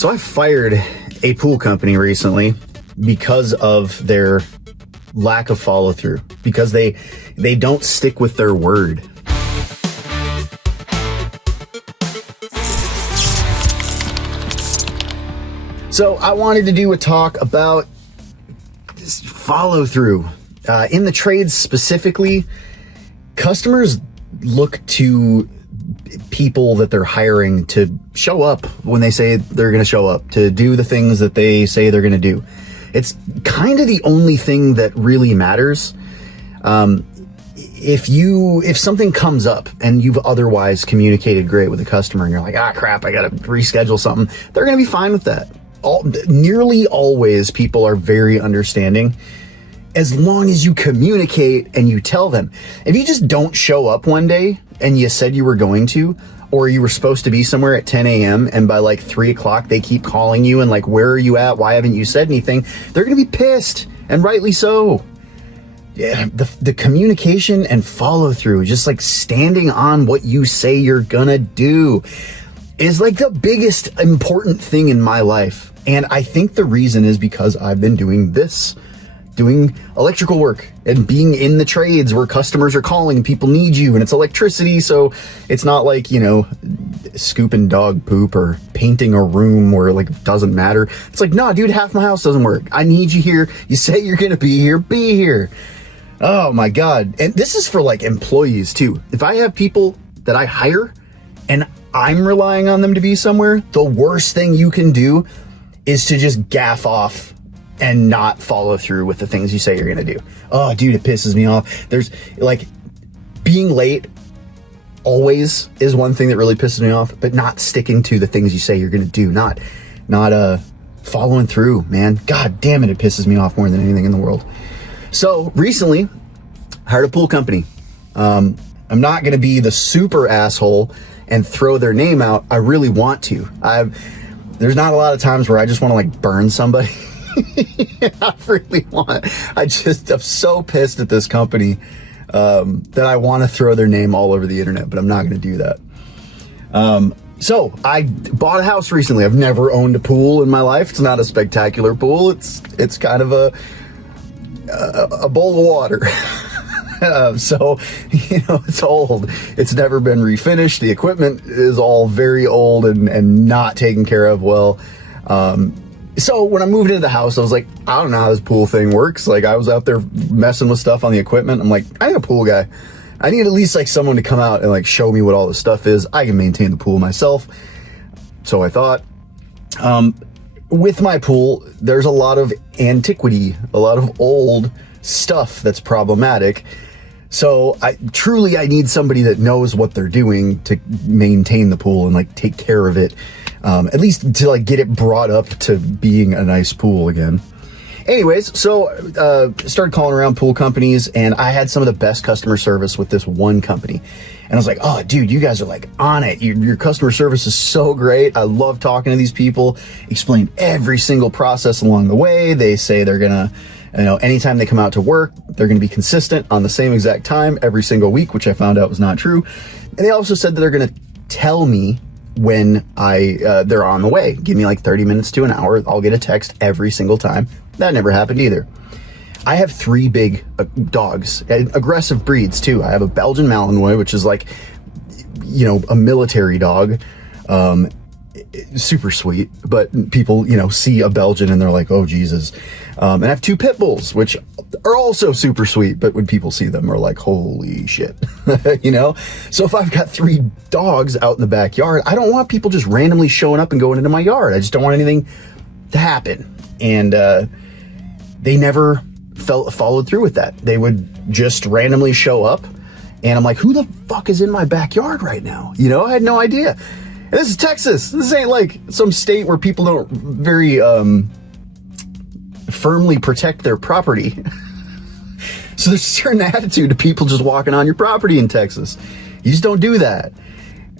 So I fired a pool company recently because of their lack of follow through, because they don't stick with their word. So I wanted to do a talk about this follow through. In the trades specifically, customers look to people that they're hiring to show up when they say they're going to show up, to do the things that they say they're going to do. It's kind of the only thing that really matters. If something comes up and you've otherwise communicated great with the customer and you're like, crap, I got to reschedule something, they're going to be fine with that. Nearly always people are very understanding as long as you communicate and you tell them. If you just don't show up one day and you said you were going to, or you were supposed to be somewhere at 10 a.m. and by like 3 o'clock they keep calling you and like, where are you at? Why haven't you said anything? They're going to be pissed, and rightly so. Yeah, the communication and follow through, just like standing on what you say you're gonna do, is like the biggest important thing in my life. And I think the reason is because I've been doing electrical work and being in the trades where customers are calling and people need you, and it's electricity. So it's not like, scooping dog poop or painting a room where like it doesn't matter. It's like, nah, dude, half my house doesn't work. I need you here. You say you're going to be here, be here. Oh my God. And this is for like employees too. If I have people that I hire and I'm relying on them to be somewhere, the worst thing you can do is to just gaff off and not follow through with the things you say you're going to do. Oh, dude, it pisses me off. There's like being late always is one thing that really pisses me off, but not sticking to the things you say you're going to do, not following through, man. God damn it, it pisses me off more than anything in the world. So recently, I hired a pool company. I'm not going to be the super asshole and throw their name out. I really want to. There's not a lot of times where I just want to like burn somebody. I'm so pissed at this company that I want to throw their name all over the internet, but I'm not going to do that. So I bought a house recently. I've never owned a pool in my life. It's not a spectacular pool. It's kind of a bowl of water. So, it's old. It's never been refinished. The equipment is all very old and not taken care of well. So when I moved into the house, I was like, I don't know how this pool thing works. Like, I was out there messing with stuff on the equipment. I'm like, I need a pool guy. I need at least like someone to come out and like show me what all this stuff is. I can maintain the pool myself. So I thought, with my pool, there's a lot of antiquity, a lot of old stuff that's problematic. So I need somebody that knows what they're doing to maintain the pool and like take care of it. At least to like get it brought up to being a nice pool again. Anyways, so started calling around pool companies, and I had some of the best customer service with this one company. And I was like, oh, dude, you guys are like on it. Your customer service is so great. I love talking to these people. Explain every single process along the way. They say they're going to, anytime they come out to work, they're going to be consistent on the same exact time every single week, which I found out was not true. And they also said that they're going to tell me when they're on the way. Give me like 30 minutes to an hour. I'll get a text every single time. That never happened either. I have 3 big dogs, aggressive breeds too. I have a Belgian Malinois, which is like, a military dog. Super sweet, but people, see a Belgian and they're like, oh, Jesus. And I have 2 pit bulls, which are also super sweet, but when people see them are like, holy shit, So if I've got 3 dogs out in the backyard, I don't want people just randomly showing up and going into my yard. I just don't want anything to happen. And they never followed through with that. They would just randomly show up, and I'm like, who the fuck is in my backyard right now? I had no idea. And this is Texas. This ain't like some state where people don't very firmly protect their property. So there's a certain attitude to people just walking on your property in Texas. You just don't do that.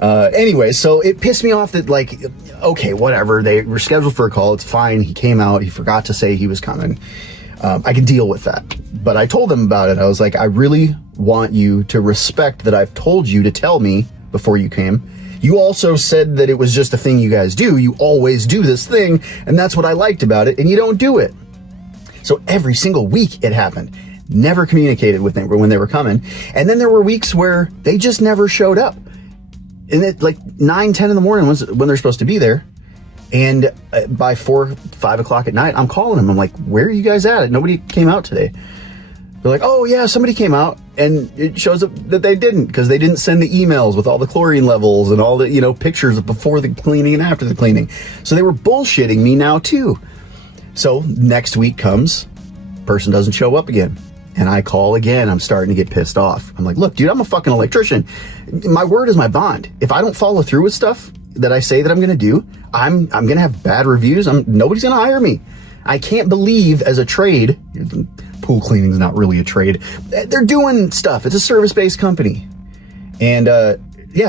Anyway, so it pissed me off that like, okay, whatever. They were scheduled for a call. It's fine. He came out. He forgot to say he was coming. I can deal with that. But I told them about it. I was like, I really want you to respect that I've told you to tell me before you came. You also said that it was just a thing you guys do. You always do this thing, and that's what I liked about it, and you don't do it. So every single week it happened. Never communicated with them when they were coming. And then there were weeks where they just never showed up. And at like 9, 10 in the morning when they're supposed to be there. And by 4, 5 o'clock at night, I'm calling them. I'm like, where are you guys at? Nobody came out today. They're like, oh yeah, somebody came out. And it shows up that they didn't, because they didn't send the emails with all the chlorine levels and all the, pictures of before the cleaning and after the cleaning. So they were bullshitting me now too. So next week comes, person doesn't show up again. And I call again. I'm starting to get pissed off. I'm like, look, dude, I'm a fucking electrician. My word is my bond. If I don't follow through with stuff that I say that I'm going to do, I'm going to have bad reviews. Nobody's going to hire me. I can't believe as a trade, pool cleaning is not really a trade. They're doing stuff. It's a service-based company. And,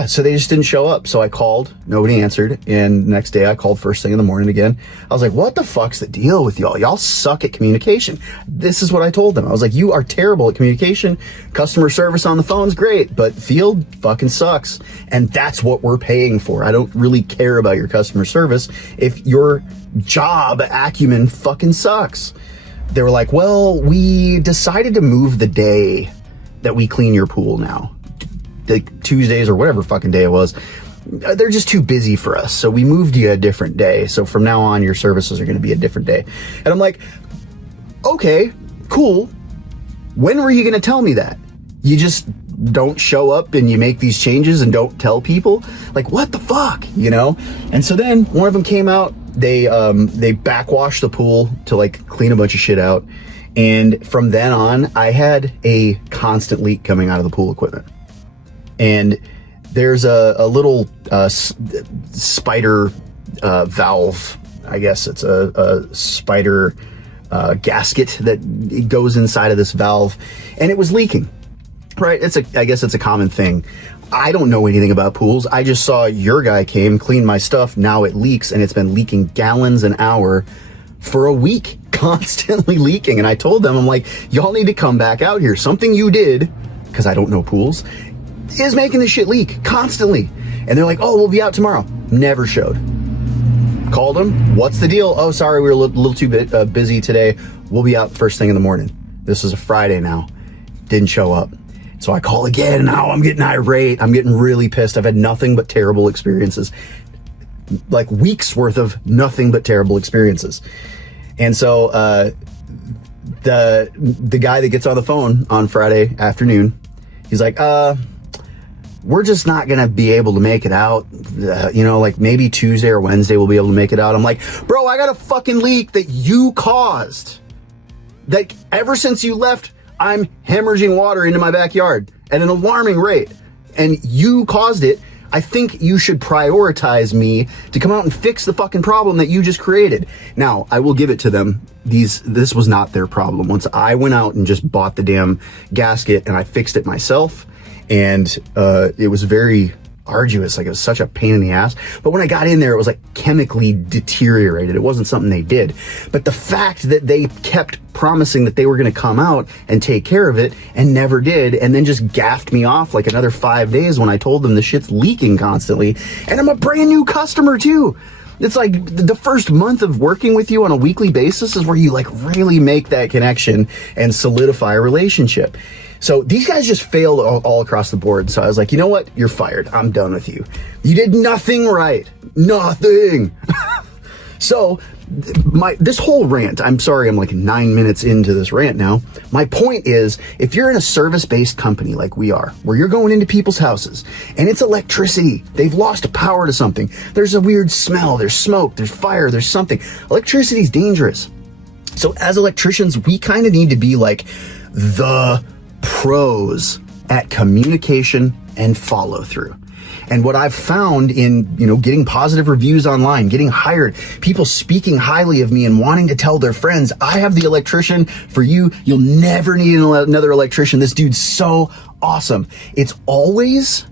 so they just didn't show up. So I called, nobody answered. And next day I called first thing in the morning again. I was like, what the fuck's the deal with y'all? Y'all suck at communication. This is what I told them. I was like, you are terrible at communication. Customer service on the phone's great, but field fucking sucks. And that's what we're paying for. I don't really care about your customer service if your job acumen fucking sucks. They were like, well, we decided to move the day that we clean your pool now. Like Tuesdays or whatever fucking day it was, they're just too busy for us. So we moved you a different day. So from now on, your services are going to be a different day. And I'm like, okay, cool. When were you going to tell me that? You just don't show up and you make these changes and don't tell people? Like, what the fuck, And so then one of them came out. They backwashed the pool to like clean a bunch of shit out. And from then on, I had a constant leak coming out of the pool equipment. And there's a little spider valve. I guess it's a spider gasket that goes inside of this valve, and it was leaking. Right? I guess it's a common thing. I don't know anything about pools. I just saw your guy came, cleaned my stuff. Now it leaks, and it's been leaking gallons an hour for a week, constantly leaking. And I told them, I'm like, y'all need to come back out here. Something you did, because I don't know pools, is making this shit leak constantly. And they're like, oh, we'll be out tomorrow. Never showed. Called them. What's the deal? Oh, sorry, we were a little too busy today. We'll be out first thing in the morning. This is a Friday now. Didn't show up. So I call again. Now I'm getting irate. I'm getting really pissed. I've had nothing but terrible experiences. Like weeks worth of nothing but terrible experiences. And so the guy that gets on the phone on Friday afternoon, he's like, we're just not going to be able to make it out. Like maybe Tuesday or Wednesday we'll be able to make it out. I'm like, bro, I got a fucking leak that you caused. That ever since you left, I'm hemorrhaging water into my backyard at an alarming rate. And you caused it. I think you should prioritize me to come out and fix the fucking problem that you just created. Now, I will give it to them. This was not their problem. Once I went out and just bought the damn gasket and I fixed it myself, and it was very arduous. Like, it was such a pain in the ass. But when I got in there, it was like chemically deteriorated. It wasn't something they did. But the fact that they kept promising that they were going to come out and take care of it and never did, and then just gaffed me off like another 5 days when I told them the shit's leaking constantly. And I'm a brand new customer too. It's like the first month of working with you on a weekly basis is where you like really make that connection and solidify a relationship. So these guys just failed all across the board. So I was like, you know what? You're fired. I'm done with you. You did nothing right. Nothing. So this whole rant, I'm sorry, I'm like 9 minutes into this rant now. My point is, if you're in a service-based company like we are, where you're going into people's houses and it's electricity, they've lost power to something. There's a weird smell, there's smoke, there's fire, there's something. Electricity is dangerous. So as electricians, we kind of need to be like the pros at communication and follow through. And what I've found in, getting positive reviews online, getting hired, people speaking highly of me and wanting to tell their friends, I have the electrician for you. You'll never need another electrician. This dude's so awesome. It's always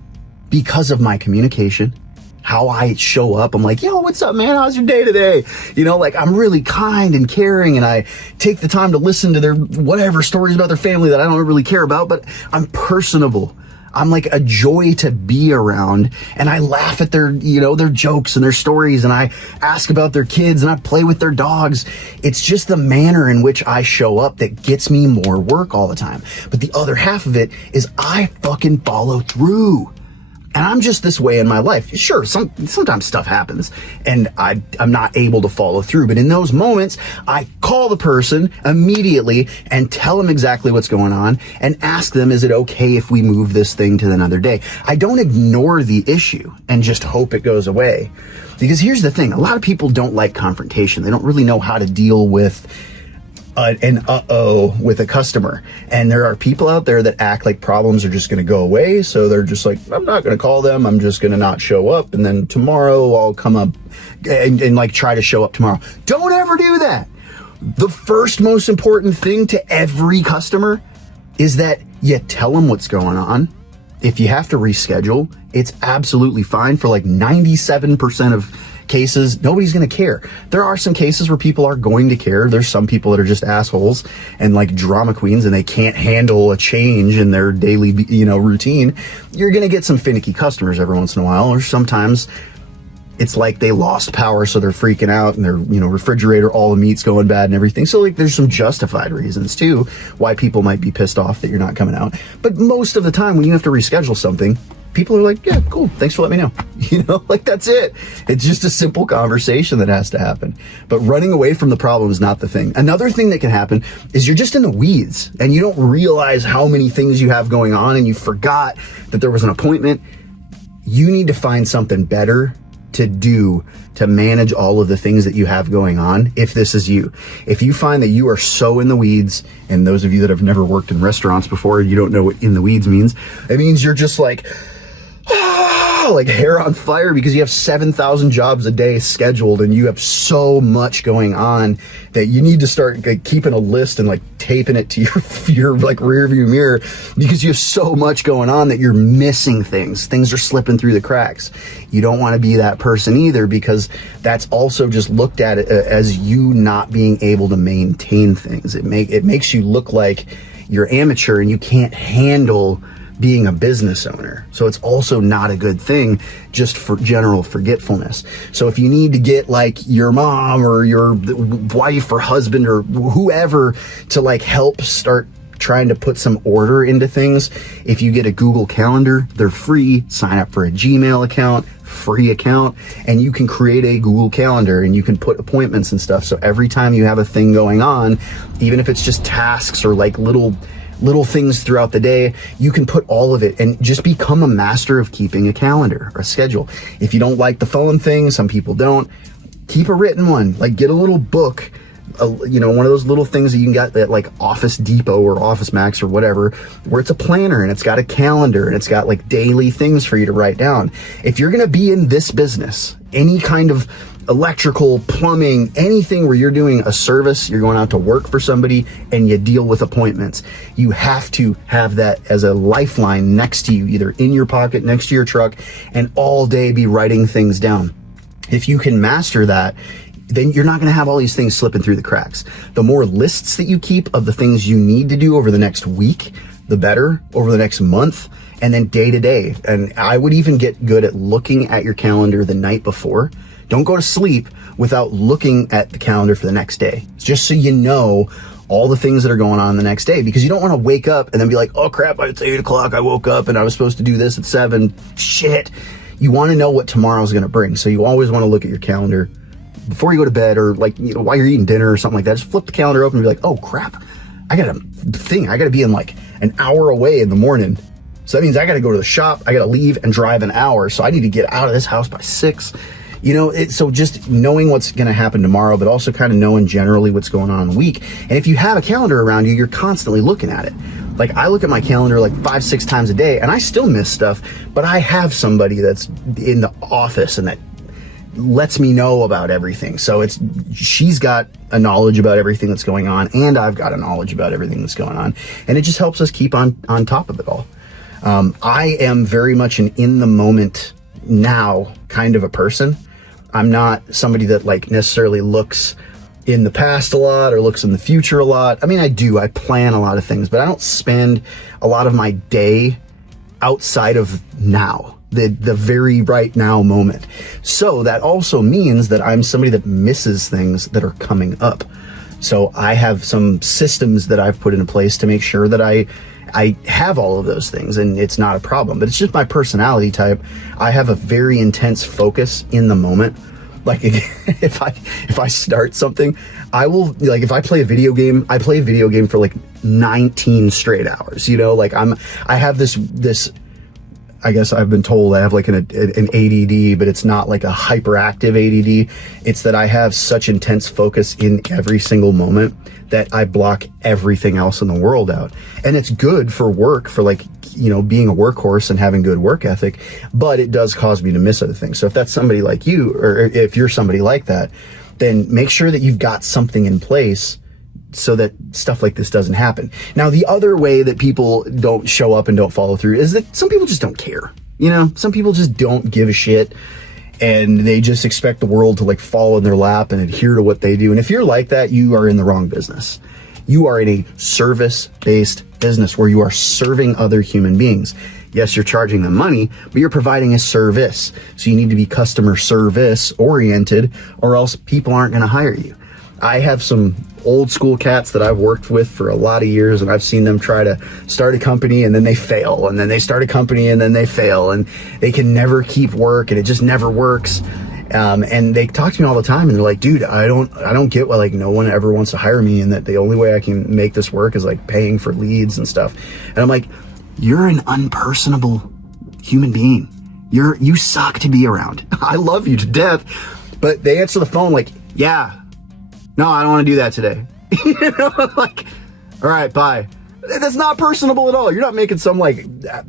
because of my communication, how I show up. I'm like, yo, what's up, man? How's your day today? I'm really kind and caring, and I take the time to listen to their whatever stories about their family that I don't really care about, but I'm personable. I'm like a joy to be around, and I laugh at their, their jokes and their stories, and I ask about their kids, and I play with their dogs. It's just the manner in which I show up that gets me more work all the time. But the other half of it is I fucking follow through. And I'm just this way in my life. Sure, sometimes stuff happens and I'm not able to follow through. But in those moments, I call the person immediately and tell them exactly what's going on and ask them, is it okay if we move this thing to another day? I don't ignore the issue and just hope it goes away. Because here's the thing. A lot of people don't like confrontation. They don't really know how to deal with an with a customer. And there are people out there that act like problems are just going to go away. So they're just like, I'm not going to call them. I'm just going to not show up. And then tomorrow I'll come up and like try to show up tomorrow. Don't ever do that. The first most important thing to every customer is that you tell them what's going on. If you have to reschedule, it's absolutely fine. For like 97% of cases, nobody's going to care. There are some cases where people are going to care. There's some people that are just assholes and like drama queens, and they can't handle a change in their daily, routine. You're going to get some finicky customers every once in a while, or sometimes it's like they lost power, so they're freaking out, and their, refrigerator, all the meat's going bad and everything. So like there's some justified reasons too why people might be pissed off that you're not coming out. But most of the time when you have to reschedule something, people are like, yeah, cool, thanks for letting me know. Like that's it. It's just a simple conversation that has to happen. But running away from the problem is not the thing. Another thing that can happen is you're just in the weeds and you don't realize how many things you have going on, and you forgot that there was an appointment. You need to find something better to do to manage all of the things that you have going on. If this is you, if you find that you are so in the weeds, and those of you that have never worked in restaurants before, you don't know what in the weeds means. It means you're just like hair on fire because you have 7,000 jobs a day scheduled, and you have so much going on that you need to start like keeping a list and like taping it to your like rear view mirror, because you have so much going on that you're missing things. Things are slipping through the cracks. You don't want to be that person either, because that's also just looked at as you not being able to maintain things. It makes you look like you're amateur and you can't handle being a business owner. So it's also not a good thing just for general forgetfulness. So if you need to get like your mom or your wife or husband or whoever to like help start trying to put some order into things, if you get a Google Calendar, they're free. Sign up for a Gmail account, free account, and you can create a Google Calendar and you can put appointments and stuff. So every time you have a thing going on, even if it's just tasks or like little things throughout the day, you can put all of it and just become a master of keeping a calendar or a schedule. If you don't like the phone thing, some people don't, keep a written one. Like get a little book, one of those little things that you can get at like Office Depot or Office Max or whatever, where it's a planner and it's got a calendar and it's got like daily things for you to write down. If you're going to be in this business, any kind of electrical, plumbing, anything where you're doing a service, you're going out to work for somebody and you deal with appointments, you have to have that as a lifeline next to you, either in your pocket, next to your truck, and all day be writing things down. If you can master that, then you're not going to have all these things slipping through the cracks. The more lists that you keep of the things you need to do over the next week, the better, over the next month, and then day to day. And I would even get good at looking at your calendar the night before. Don't go to sleep without looking at the calendar for the next day, just so you know all the things that are going on the next day, because you don't want to wake up and then be like, oh crap, it's 8 o'clock. I woke up and I was supposed to do this at 7. Shit. You want to know what tomorrow's going to bring. So you always want to look at your calendar before you go to bed, or like, while you're eating dinner or something like that. Just flip the calendar open and be like, oh crap, I got a thing. I got to be in like an hour away in the morning. So that means I got to go to the shop. I got to leave and drive an hour. So I need to get out of this house by 6. So just knowing what's going to happen tomorrow, but also kind of knowing generally what's going on in the week. And if you have a calendar around you, you're constantly looking at it. Like I look at my calendar like 5-6 times a day, and I still miss stuff, but I have somebody that's in the office and that lets me know about everything. So she's got a knowledge about everything that's going on, and I've got a knowledge about everything that's going on. And it just helps us keep on top of it all. I am very much an in the moment now kind of a person. I'm not somebody that like necessarily looks in the past a lot or looks in the future a lot. I mean, I plan a lot of things, but I don't spend a lot of my day outside of now, the very right now moment. So that also means that I'm somebody that misses things that are coming up. So I have some systems that I've put into place to make sure that I have all of those things and it's not a problem. But it's just my personality type. I have a very intense focus in the moment. Like if I start something, I will, like if I play a video game, I play a video game for like 19 straight hours, you know, like I have this, I guess I've been told I have like an ADD, but it's not like a hyperactive ADD. It's that I have such intense focus in every single moment that I block everything else in the world out. And it's good for work, for like, you know, being a workhorse and having good work ethic, but it does cause me to miss other things. So if that's somebody like you, or if you're somebody like that, then make sure that you've got something in place so that stuff like this doesn't happen. Now, the other way that people don't show up and don't follow through is that some people just don't care. You know, some people just don't give a shit and they just expect the world to like fall in their lap and adhere to what they do. And if you're like that, you are in the wrong business. You are in a service-based business where you are serving other human beings. Yes, you're charging them money, but you're providing a service. So you need to be customer service oriented or else people aren't going to hire you. I have some old school cats that I've worked with for a lot of years, and I've seen them try to start a company and then they fail, and then they start a company and then they fail, and they can never keep work and it just never works. And they talk to me all the time and they're like, dude, I don't get why like no one ever wants to hire me, and that the only way I can make this work is like paying for leads and stuff. And I'm like, you're an unpersonable human being. You suck to be around. I love you to death. But they answer the phone like, yeah, no, I don't want to do that today. You know, like, all right, bye. That's not personable at all. You're not making some like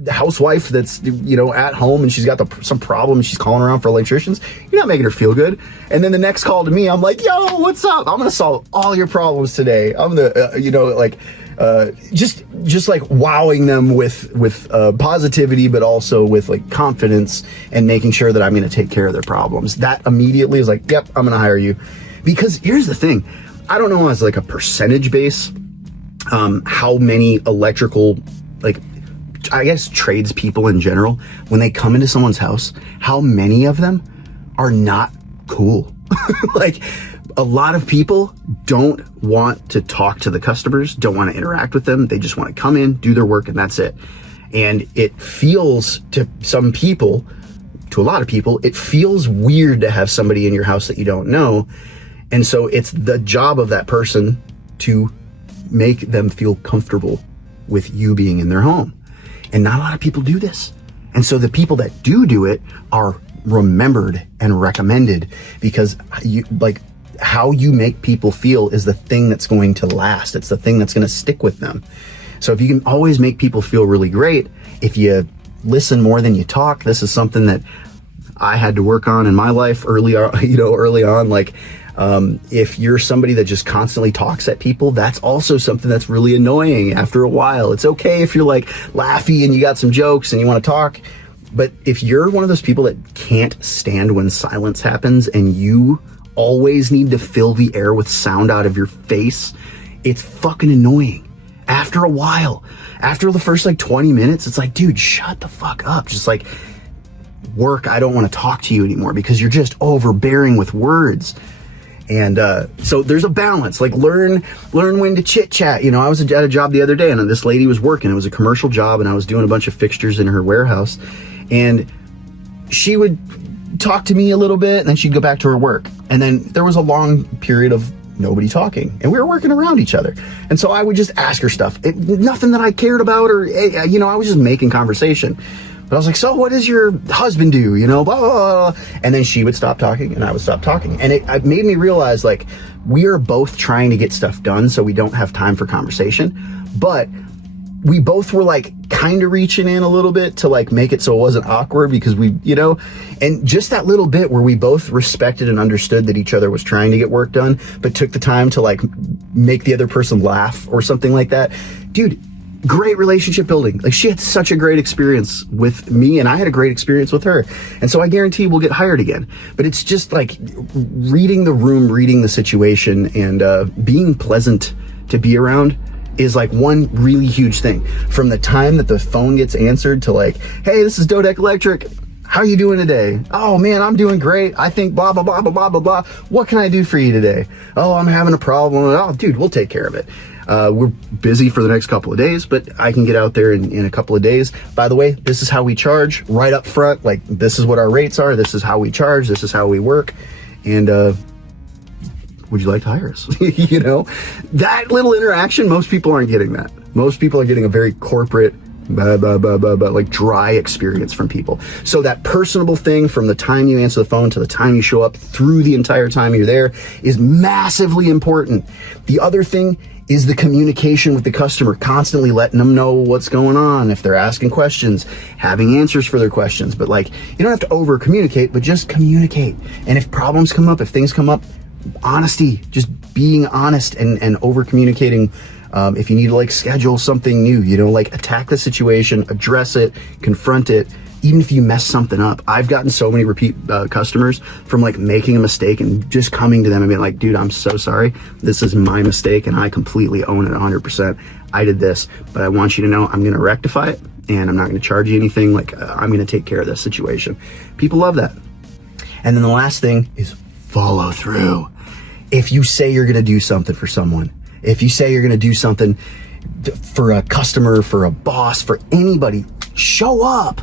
housewife that's, you know, at home and she's got some problem and she's calling around for electricians. You're not making her feel good. And then the next call to me, I'm like, yo, what's up? I'm going to solve all your problems today. I'm going to, you know, like, just like wowing them with positivity, but also with like confidence and making sure that I'm going to take care of their problems. That immediately is like, yep, I'm going to hire you. Because here's the thing, I don't know as like a percentage base, how many electrical, like, I guess tradespeople in general, when they come into someone's house, how many of them are not cool? Like, a lot of people don't want to talk to the customers, don't want to interact with them. They just want to come in, do their work, and that's it. And it feels to some people, to a lot of people, it feels weird to have somebody in your house that you don't know. And so it's the job of that person to make them feel comfortable with you being in their home. And not a lot of people do this. And so the people that do it are remembered and recommended, because you, like, how you make people feel is the thing that's going to last. It's the thing that's going to stick with them. So if you can always make people feel really great, if you listen more than you talk, this is something that I had to work on in my life early on. Like, if you're somebody that just constantly talks at people, that's also something that's really annoying after a while. It's okay if you're like laughy and you got some jokes and you want to talk, but if you're one of those people that can't stand when silence happens and you always need to fill the air with sound out of your face, it's fucking annoying. After a while, after the first like 20 minutes, it's like, dude, shut the fuck up. Just like, work, I don't want to talk to you anymore because you're just overbearing with words. And so there's a balance, like learn when to chit chat. You know, I was at a job the other day and this lady was working. It was a commercial job and I was doing a bunch of fixtures in her warehouse, and she would talk to me a little bit and then she'd go back to her work. And then there was a long period of nobody talking and we were working around each other. And so I would just ask her stuff. Nothing that I cared about, or, you know, I was just making conversation. But I was like, so what does your husband do? You know, blah, blah, blah. And then she would stop talking and I would stop talking. And it made me realize, like, we are both trying to get stuff done so we don't have time for conversation. But we both were like kind of reaching in a little bit to like make it so it wasn't awkward, because we, you know, and just that little bit where we both respected and understood that each other was trying to get work done, but took the time to like make the other person laugh or something like that. Dude, great relationship building. Like, she had such a great experience with me and I had a great experience with her. And so I guarantee we'll get hired again. But it's just like reading the room, reading the situation, and being pleasant to be around. is like one really huge thing. From the time that the phone gets answered to like, hey, this is Dodec Electric. How are you doing today? Oh man, I'm doing great. I think blah, blah, blah, blah, blah, blah, blah. What can I do for you today? Oh, I'm having a problem. Oh, dude, we'll take care of it. We're busy for the next couple of days, but I can get out there in a couple of days. By the way, this is how we charge right up front. Like, this is what our rates are. This is how we charge. This is how we work. And, would you like to hire us? You know, that little interaction, most people aren't getting that. Most people are getting a very corporate, like dry experience from people. So that personable thing from the time you answer the phone to the time you show up through the entire time you're there is massively important. The other thing is the communication with the customer, constantly letting them know what's going on. If they're asking questions, having answers for their questions. But like, you don't have to over communicate, but just communicate. And if problems come up, if things come up, honesty, just being honest and over communicating. If you need to like schedule something new, you know, like attack the situation, address it, confront it. Even if you mess something up, I've gotten so many repeat customers from like making a mistake and just coming to them and being like, dude, I'm so sorry. This is my mistake and I completely own it 100%. I did this, but I want you to know I'm going to rectify it and I'm not going to charge you anything. Like I'm going to take care of this situation. People love that. And then the last thing is follow through. If you say you're going to do something for someone, if you say you're going to do something for a customer, for a boss, for anybody, show up,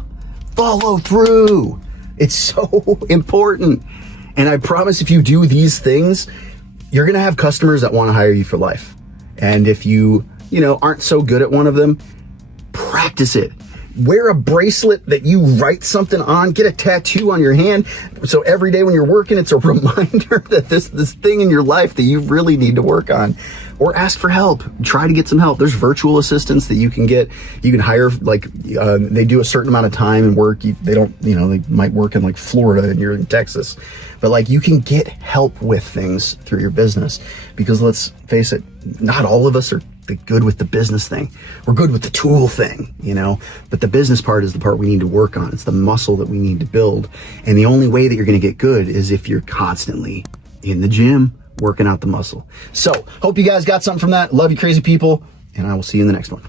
follow through. It's so important. And I promise if you do these things, you're going to have customers that want to hire you for life. And if you aren't so good at one of them, practice it. Wear a bracelet that you write something on. Get a tattoo on your hand. So every day when you're working, it's a reminder that this thing in your life that you really need to work on. Or ask for help. Try to get some help. There's virtual assistants that you can get. You can hire, like, they do a certain amount of time and work. They don't, they might work in like Florida and you're in Texas. But like, you can get help with things through your business. Because let's face it, not all of us are good with the business thing. We're good with the tool thing, but the business part is the part we need to work on. It's the muscle that we need to build. And the only way that you're going to get good is if you're constantly in the gym working out the muscle. So hope you guys got something from that. Love you crazy people. And I will see you in the next one.